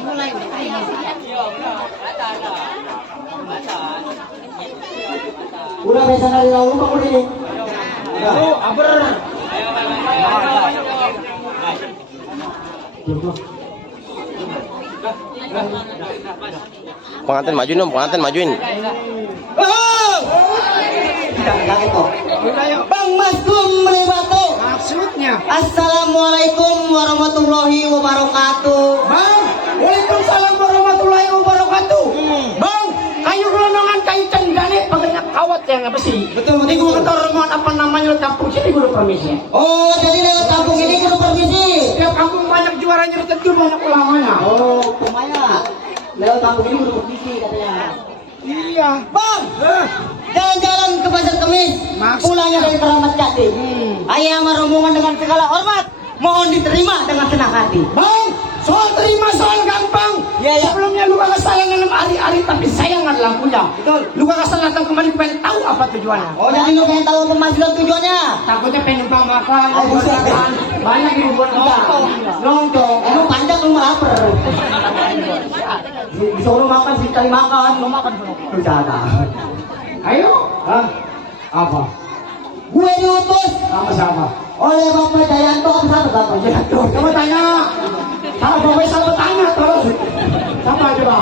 mulai udah kayak udah bisa dari lalu Pak udah ini. Aber. Pengantin majuin dong, pengantin majuin. Tidak itu. Bang Maskum Melibatu. maksudnya. Assalamualaikum warahmatullahi wabarakatuh. Bang, waalaikumsalam warahmatullahi wabarakatuh. Bang, kayu gelondongan kayu cendane banyak kawat yang apa sih? Betul, Ini gue ketor mohon apa namanya lewat kampung sini gue udah permisi. Oh, jadi lewat kampung ini kudu permisi. Setiap kampung banyak juaranya tertentu banyak ulamanya. Oh, kumaya. Lewat kampung ini kudu permisi katanya. Iya. Bang, jalan-jalan ke Pasar Kemis, Maksudnya? pulangnya dari Keramat Jati. Ayah sama rombongan dengan segala hormat, mohon diterima dengan senang hati. Bang, soal terima soal gampang. Iya, iya. Sebelumnya lu kagak salah nanam hari-hari tapi sayang ada lampunya. Betul. Lu kagak salah datang kemari pengen tahu apa tujuannya. Oh, jadi lu pengen tahu pemasukan tujuannya? Takutnya pengen numpang makan, Oh, buat buset. makan. Banyak yang buat kita. Nongkrong, lu panjang lu mah lapar. Disuruh makan sih cari makan, mau makan belum ada. Ayo. Hah? Apa? Gue diutus Sama siapa? oleh Bapak Jayanto, sama Bapak Jayanto. Coba tanya. Salah bapak salah tanya terus. Siapa coba?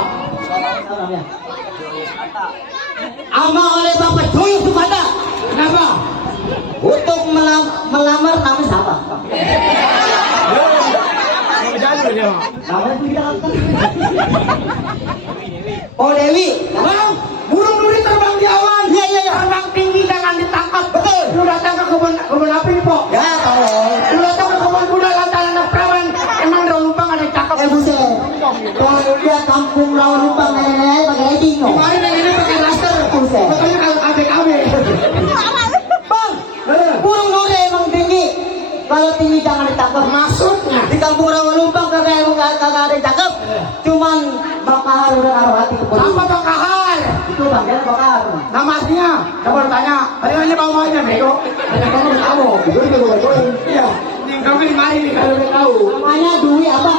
Ama oleh Bapak Joyo Sukada. Kenapa? Untuk melamar nama siapa? Jalur dia. Nama itu kita kan. Oh Dewi. Bang, burung duri terbang di awan. Iya, iya, iya. Terbang tinggi jangan ditangkap. Betul. Lu datang ke kebun apa ini, Pok? Ya tolong. Lu datang ke kebun kuda lantaran anak perawan. Emang ada lumpang ada yang cakep. Buset. Kalau dia kampung rawa lumpang nenek pakai eding no. Kemarin yang ini pakai laser. Buset. Pokoknya kalau ABKB. Bang, burung duri emang tinggi. Kalau tinggi jangan ditangkap. Maksudnya? Di kampung rawa lumpang kagak emang kagak ada yang cakep. Cuman bakar udah naruh hati ke polisi. Apa bakar? Itu bagian bakar. Nama aslinya? Coba lu tanya. Tadi ini bawa mainnya, bego. Tanya kamu udah tahu. Itu juga gue. Iya. Ini kamu ini mari nih kalau udah tahu. Namanya Dwi apa?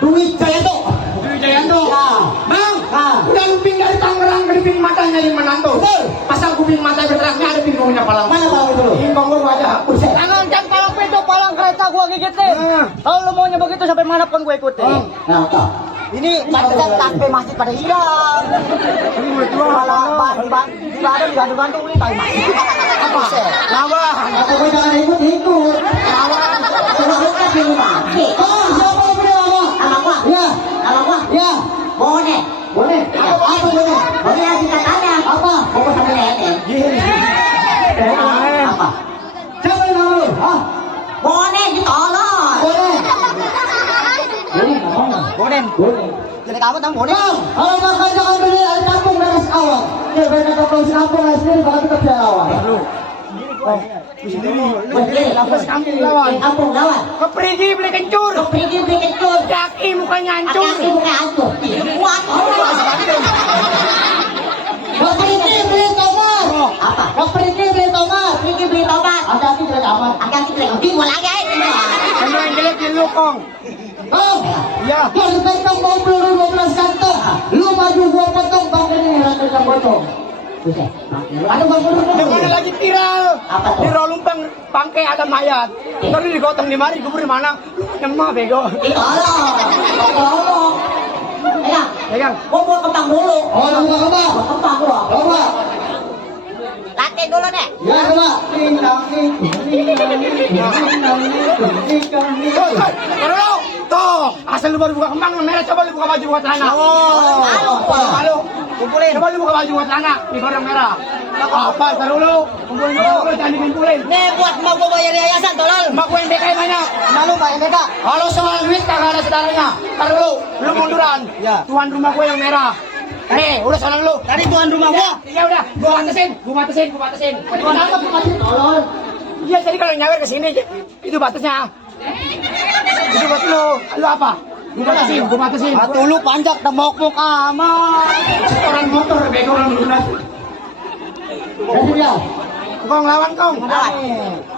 Dwi Jayanto. Dwi Jayanto. Ya. Bang, Ah. udah luping dari Tangerang ke ping matanya yang menantu. Betul. Pasang kuping mata bergeraknya ada pingpongnya palang. Mana palang itu lo? Pingpong gua aja. Buset. Jangan kan palang pintu, palang kereta gua gigitin. Kalau lu maunya begitu sampai mana pun gua ikutin. Nah, apa? Ini batasan sampai masjid pada hilang. Ini udah tua. Malah di badan digantung-gantung nih tai masjid. Apa? Lawa. Aku gue jangan ikut. Coba buka di rumah. Oh, siapa yang punya nama? Nama gua, Ya, nama gua. ya. Bone. Boleh. Apa boleh? Bone yang singkatannya. Apa? Fokus sampai nenek. Apa? Siapa yang nama lu? Ah, Bone ditolong. boleh. Boleh, nggak mau. Bonen. Boleh. Jadi kamu tahu bonen? Bang, kalau makan jangan beli dari kampung dari awal. Ya, benar kalau si kampung dari sendiri bakal kita beli awal. Beli Lapis kampung lawan. kampung lawan. Kepergi beli kencur. Pergi beli kencur. Kaki mukanya hancur. Kaki bukan hancur. Kuat. Kau pergi beli tomat. Apa? Kau pergi beli tomat. Pergi beli tomat. Hati-hati jelek amat. Hati-hati lagi. Bingung lagi aja. Kamu yang jelek di lukong. Bang, Ya. kalau petang mau peluru 12 kantong, lu maju gua potong bang ini rantai yang potong. Buset. Ada bang Yang mana lagi viral? Apa tuh? Di Rolumpang bangkai ada mayat. Terus digotong di mari, kubur di mana? Lu nyemah bego. Tolong. Ya, Pegang. gua mau kembang dulu. Oh, lu buka kembang. Mau kembang dulu. Coba. Latih dulu nih. Ya, coba. Taruh. Tuh, asal lu baru buka kembang merah, coba lu buka baju buat celana. Halo. Halo. Kumpulin. Coba lu buka baju buat celana, di barang merah. Apa? Taruh lu. Kumpulin dulu, jangan dikumpulin. Nih buat mau gua bayar yayasan tolol. Mak gue yang BK banyak. Malu Pak MBK. Kalau soal duit kagak ada saudaranya. Taruh lu munduran. Ya. Tuan rumah gue yang merah. Nih, udah sana lu. Tadi tuan rumah gua. Ya udah, gua batasin. Kenapa gua masih tolol? Iya, jadi kalau nyawer ke sini itu batasnya. Itu buat lu. Lu apa? Gua batasin. Atuh lu panjang temok-mok amat. Orang motor, bego orang lunas. Kasih dia. Kong lawan Kong.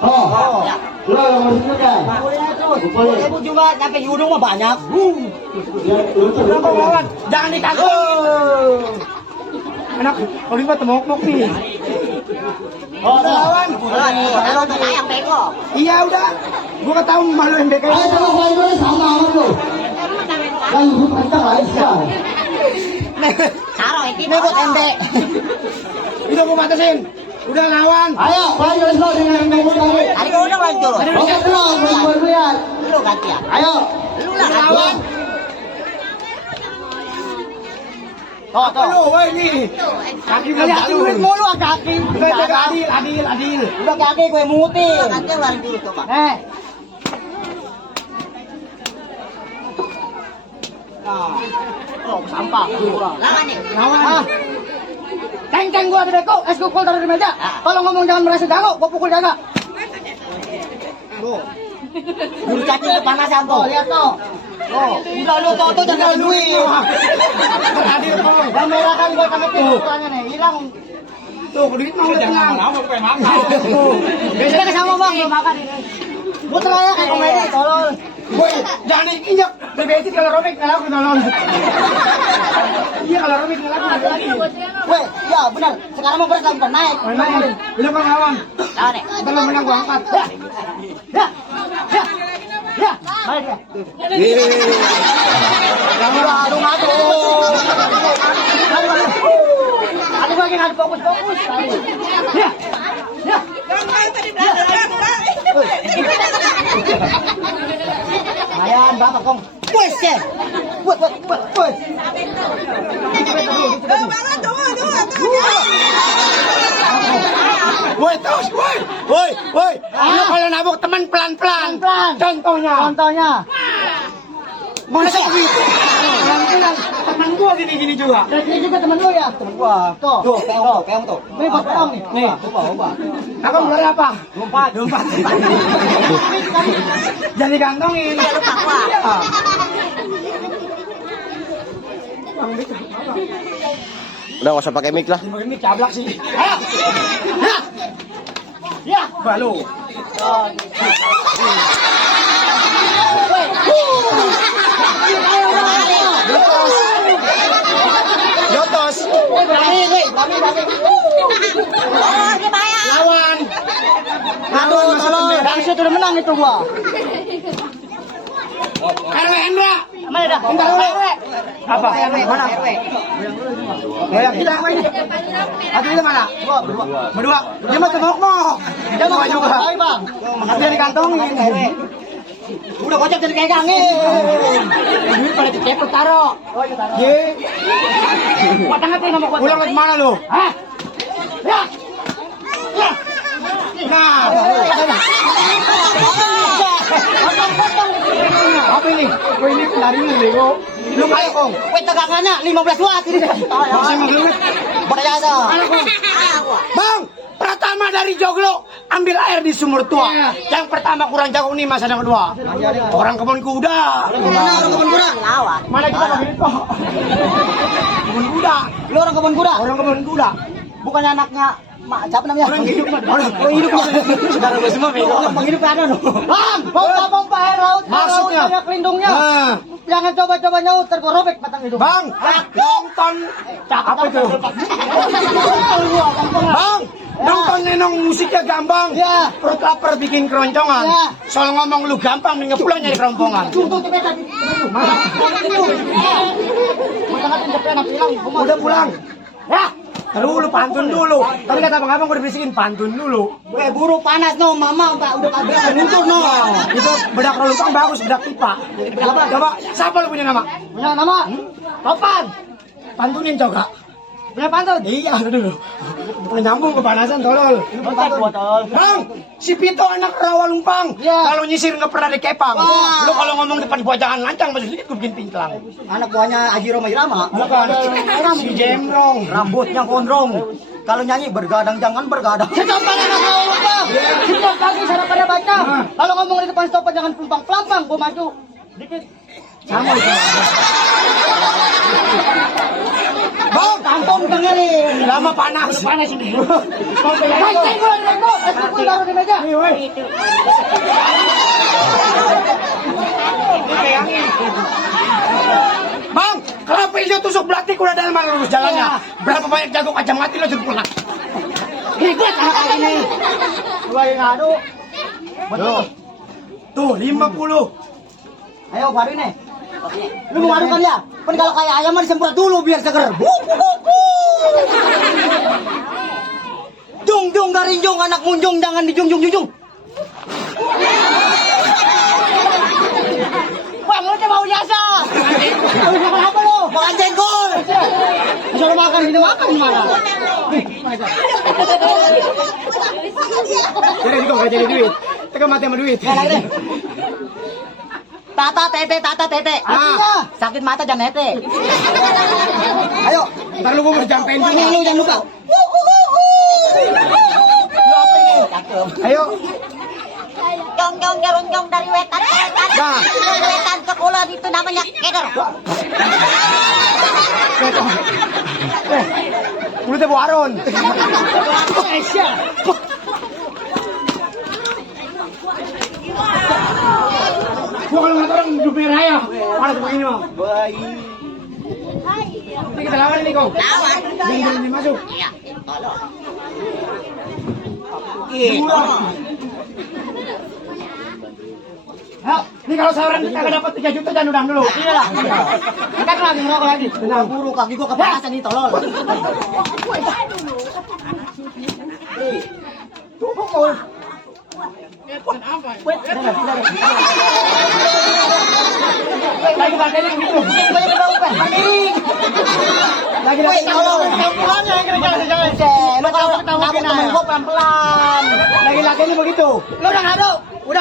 Oh. Lo yang harus juga. Boleh ibu juga sampai ujung mah banyak. Kong lawan. Jangan ditangkap. Anak, kalau ini mah temok-mok nih. Udah lawan. Kalau kita yang bego. Iya udah. Gua ketahuan malu yang beka. Ayo sama main sama lo. Kan lu kencang lah Isya. Saro itu buat ente. Udah gua batasin. Udah lawan. Ayo, main lo dengan main kami. Hari udah lanjut. Oke, belum lihat. Lu gantian. Ayo. Lu lah Lawan. Oh, Lu, wah ini. Kaki belum Kaki duit jalur. mulu kaki. Udah jaga adil. Udah kaki gue muti. Gantian lari dulu coba. Oh, sampah. Lawan nih. Lawan. Ceng gua gede kok, es gua taruh di meja. Kalau ngomong jangan merasa jago, gua pukul jaga. Tuh. Bulu cacing kepanasan tuh, lihat tuh. Oh, udah lu tuh jangan duit. Adil Kong. Dan merah kan gua sama ukurannya nih, hilang. Tuh, duit mau udah tenang. Kita sama Bang, belum makan ini. Muter aja kayak komedi, tolol. Boy, jangan diinjak. Bebesit kalau robek kalau aku tolong. Iya kalau robek kalau aku lagi. Weh, ya benar. Sekarang mau berat lagi naik. Main. Udah Kong lawan. Lawan nih. Belum menang gua angkat. Ya. Mari dia. Aduh, maju. Aduh, lagi nggak fokus. Ya. Ayan, berapa Kong? Wes ya. Buat. Woi, terus, woi. Lu kalau nabok teman pelan-pelan. Contohnya. Masa begitu? Pelan-pelan. Temen gua gini-gini juga. Ini juga teman lu ya? Teman gua. Tuh, kayak tuh. Ini buat Kong nih. Nih. Coba. Aku mulai apa? Lompat. Jadi gantongin. Iya, lupa gua. Udah nggak usah pakai mic lah. Ini cablak sih. Ayo. Ya, balu. Jotos. Lawan. Aduh, tolong. Dari situ udah menang itu gua. RW Hendra. Mana dah? Bentar dulu. Apa? Mana? Ya, kita main. Atau itu mana? Berdua. Dia mah temok-mok. Dia mah juga. Ayo, Bang. Makanya dikantongin. Udah kocak jadi pegangin. Duit pada dicepet taro. Ye. Patang-patang sama gua. Pulang ke mana lu? Hah? Ya. Nah. Apa ini? Oh ini pelarian bego. Lu kayak Kong. Weh tegangannya 15 watt ini. Saya mau gelut. Berdaya ada. Bang, Pratama dari Joglo ambil air di sumur tua. Yang pertama kurang jago nih masa yang kedua. Orang kebun kuda. Orang kebun kuda. Lawan. Mana kita begini Pak? Kebun kuda. Lu orang kebun kuda. Orang kebun kuda. Bukannya anaknya siapa namanya? Orang hidup. Oh hidup. Saudara gue semua bego. Bang hidup ada no. Bang, pompa air laut. Maksudnya? Banyak lindungnya. Jangan coba-coba nyaut terkorobek batang itu. Bang, nonton apa itu? Bang, nonton nenong musiknya gampang. Ya. Perut lapar bikin keroncongan. Ya. Soal ngomong lu gampang, minggu pulang nyari kerompongan. Udah pulang. Ya. Lalu lu pantun dulu. Tadi kata abang-abang gue dibisikin pantun dulu. Weh buru panas no, mama udah kagak luntur no. Itu bedak relumpang bagus, bedak pipa. Coba, siapa lu punya nama? Punya nama? Topan. Pantunin coba. Punya pantun? Iya, dulu. Nyambung kepanasan tolol. Bang, si Pito anak Rawalumpang. Ya. Kalau nyisir nggak pernah dikepang. Wah. Lu kalau ngomong depan buah jangan lancang, masih sedikit gue bikin pinclang. Anak buahnya Haji Roma Irama. Bukan, si Jemrong. Rambutnya gondrong. Kalau nyanyi bergadang jangan bergadang. Setopan anak Rawalumpang. Setiap pagi saya pada baca. Kalau ngomong di depan stopan jangan pelumpang-pelampang. Gua maju dikit. Sama itu. Bang, Kantong dengerin. lama panas. Panas ini. Teko, es pukul taruh di meja. Bang, kenapa Ilio tusuk belati kuda dalam lurus jalannya? Berapa banyak jago kacang mati lo jemput pulang? Ribet anak ini. Dua yang ngadu. Tuh, 50. Ayo baru ini. Lu mau ngadu kan ya? Kan kalau kayak ayam mah disemprot dulu biar seger. Jung jung garing jung anak munjung jangan dijungjung junjung. Bang, lu mau biasa. Lu makan apa lu? Makan jengkol. Disuruh makan gini makan gimana? Jadi juga gak jadi duit. Teka mati sama duit. Ya, lagi deh. Tata tete. Artinya sakit mata jangan nete. Ayo, Ntar lu gue mau jampein ini semua. lu jangan lupa. Lu apa ini? Cakep. Ayo. Jong dari wetan ke wetan. Bah. Dari wetan ke kulon itu namanya keder. Mulutnya bau aron. Gua kalau ngeliat orang hidupnya raya. Mana tuh begini mah? Baik. Nanti kita lawan ini kau. Lawan. Jangan masuk. Iya, tolong. Ayo, ini kalau saluran kita nggak dapat 3 juta jangan udang dulu. Iya lah. Angkat lagi ngerokok lagi. Tenang. Buru kaki gua kepanasan nih tolol. Tuh, pukul. Lagi badannya begitu. Lagi Woi, tolong pelan-pelan ya lu kalau kamu temen gua pelan-pelan. lagi begitu. Lu udah ngadu. Ini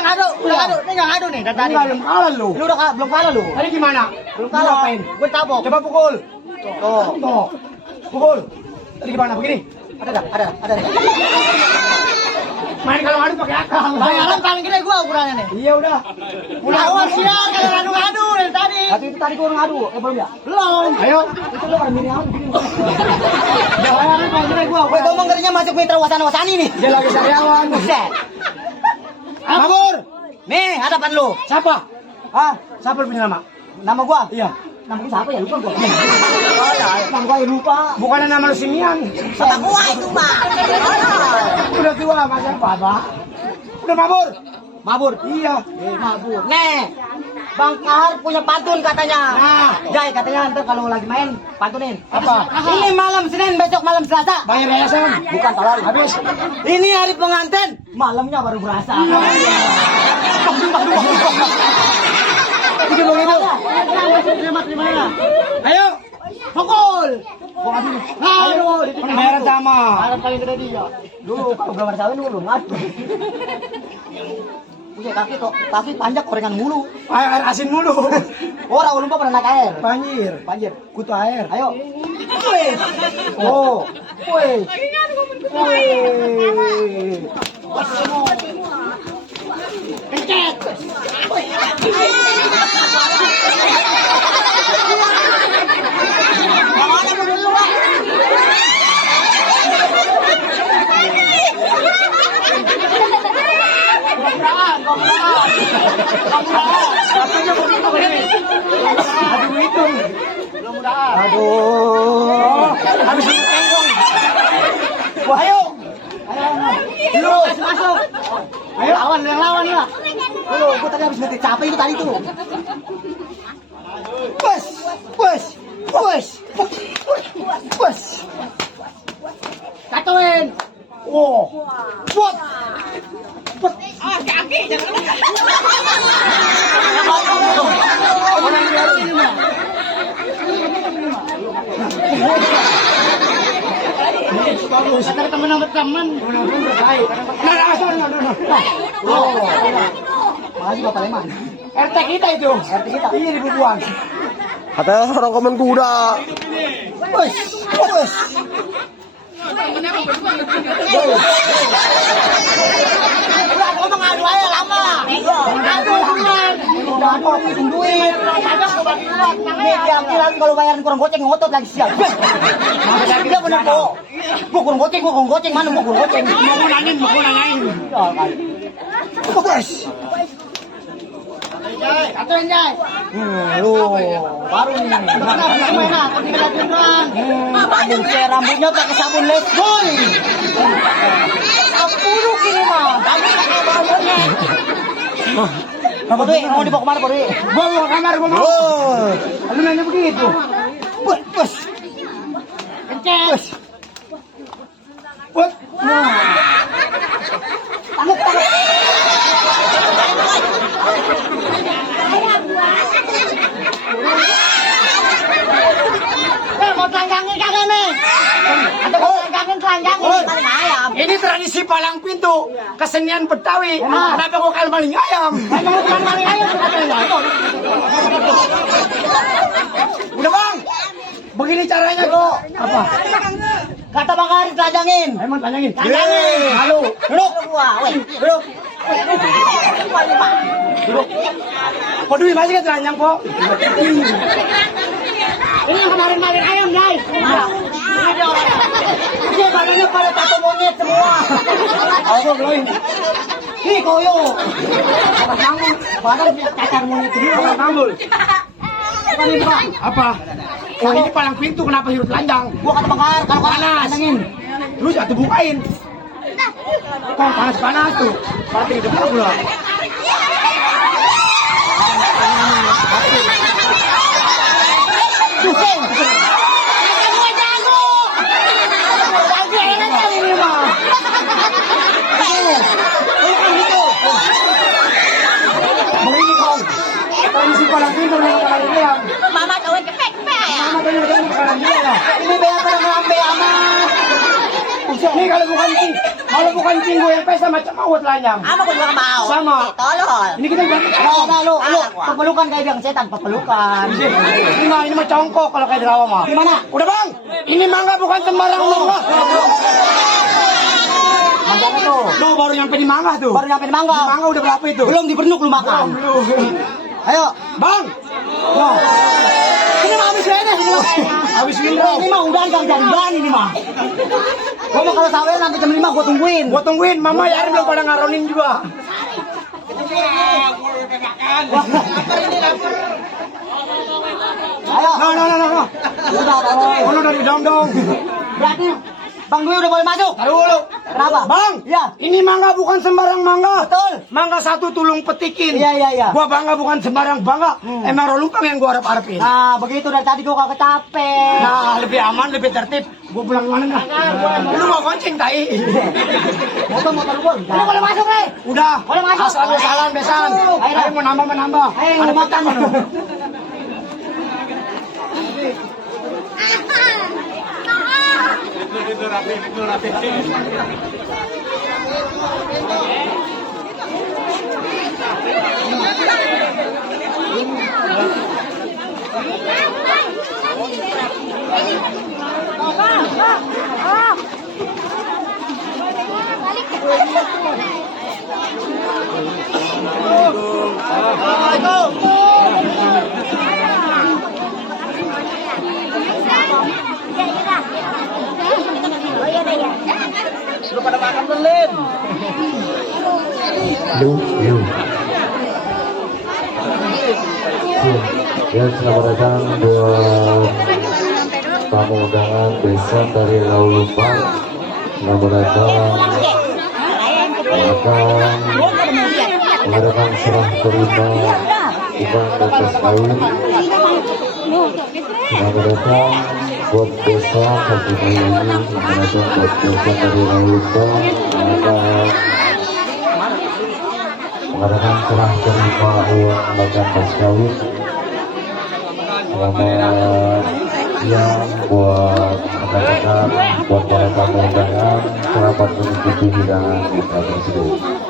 enggak ngadu nih dari tadi. Belum kalah lu. Lu udah belum kalah lu. Tadi gimana? Belum kalah. Ngapain? Gue tabok. Coba pukul. Tuh. Tuh. Pukul. Tadi gimana? Begini. Ada. Main kalau ngadu pakai akal. Bayaran paling gede gua ukurannya nih. Iya udah. Awas sial kalau ngadu dari tadi. Itu tadi gua ngadu. Belum ya? Belum. Ayo. Itu lu orang minimal begini. Bayaran paling gede gua. Gue ngomong ngerinya masuk mitra wasana-wasani nih. Dia lagi sariawan. Buset. Mabur. Nih, hadapan lu. Siapa? Hah? Siapa lu punya nama? Nama gua? Iya. Nama gua siapa ya? Lupa gua. Nama gua lupa. Bukan nama lu Simian. Bapak gua itu mah. Udah tua masa apa? Udah mabur. Mabur. Iya. Mabur. Nih. Bang Kahar punya pantun katanya. Nah. Jai katanya ntar kalau lagi main pantunin. Apa? Ini malam Senin, besok malam Selasa. Bayar yayasan. Bukan tolol. Habis. Ini hari pengantin, malamnya baru berasa. Begitu begitu. Terima. Ayo. Pukul. Aduh, Pembayaran sama. malam paling gede dia. Dulu kalau belum ada sawin dulu belum ngadu. Punya kaki panjang gorengan mulu. Air asin mulu. Orang lupa pernah naik air. Banjir. Kutu air. Ayo. Wih. Oh. Wih. Pencet. Aduh itu. Aduh. Habis itu tengkong. Wah, ayo. Lu Masuk. Ayo yang lawan lah. Tuh, gua tadi habis ngetik capek itu tadi tuh. Bus. Katoin. Wow. Buat. Kata temen sama temen. Oh. Makasih Bapak Leman. RT kita itu. RT kita. Iya di Bubuan. Katanya orang komen kuda. Bus. Udah ngomong adu aja lama. Adu teman. Udah hitung duit. Nih tiap bulan kalau bayaran kurang goceng ngotot lagi siap. Dia bener kok. Bukun goceng mana bukun goceng? Mau nanyain. Fokus. Aturan Jai. Lu baru nih. Gimana? Tinggal latihan doang. Bukan rambutnya pakai sabun Lifebuoy. 10 kilo mah. Tapi pakai bahannya. Apa tuh? Mau dibawa kemana, Bodo? Bawa kamar gua mau. Lu nanya begitu. Bus. Kencet. Buat. Tangkap. Mau telanjangin kagak nih? Ada mau telanjangin paling ayam. Ini tradisi palang pintu, kesenian Betawi. Kenapa gua kalah maling ayam? Emang lu bukan maling ayam, Udah bang, begini caranya bro. Apa? Kata Bang Ari telanjangin. Emang tanyain. Telanjangin. Halo. Duduk. Wah, weh. Duduk. Kok duit masih kan telanjang kok? Ini yang kemarin maling ayam, Jai. Ini dia orangnya. Dia badannya pada tato monyet semua. Aku belum. Ih, koyo. Badan cacar monyet semua. Apa tambul? Bukan ini, Bang. Apa? Oh ini palang pintu kenapa hidup telanjang? Gua kata Bang Ari, kalau Panas. telanjangin. Lu jatuh bukain. Kok panas tuh? Berarti hidup aku lah. Pusing. Begini kong. Tradisi palang pintu yang paling ayam. Mama kawin kepek. Mama tanya palang pintu. Ini biar lambe amat. Nih kalau bukan cinggu yang pesta macam mau telanjang. Ama ko juga mau. Sama. Tolol. Ini kita berarti. Lu pepelukan kayak bilang setan, pepelukan. Ini mah congkok kalau kayak drama mah. Gimana? Udah bang, ini mangga bukan sembarang mangga. Mangga tuh. Tuh baru nyampe di mangga tuh. Baru nyampe di mangga. Di mangga udah berapa itu? Belum dibernuk lu makan. Belum. Ayo. Bang. Yo. Ini mah habis ini. Habis window. Ini mah udah gang jadian ini mah. Gua mau kalau sawah nanti jam 5 gua tungguin. Gua tungguin, Mama ya belum pada ngaronin juga. Ayo. No. Udah, taruh. Oh, dari dong. Berarti Bang Dwi udah boleh masuk. Taruh dulu. Kenapa? Bang, Iya. ini mangga bukan sembarang mangga. Betul. Mangga satu tulung petikin. Iya. Gua bangga bukan sembarang bangga. Emang rolumpang yang gua harap-harapin. Nah, begitu dari tadi gua kagak capek. Nah, lebih aman, lebih tertib. Gua pulang mana dah? Lu mau gonceng tai? Motor gua. Lu boleh masuk, Rey. Udah. Boleh masuk. Asal lu salam besan. Ayo mau nambah. Ayo, Ada makan. petang. Lu pada makan belum? Belum. Ya, selamat datang buat tamu undangan besan dari Laulumpang. Selamat datang. Akan mengadakan serah terima bukan atas kawin. Selamat datang buat besan bagi ini. Selamat datang buat besan dari Laulumpang. Akan mengadakan serah terima uang makan mas kawin. Selamat siang buat rekan-rekan, buat para tamu undangan, selamat mengikuti hidangan Bapak Presiden.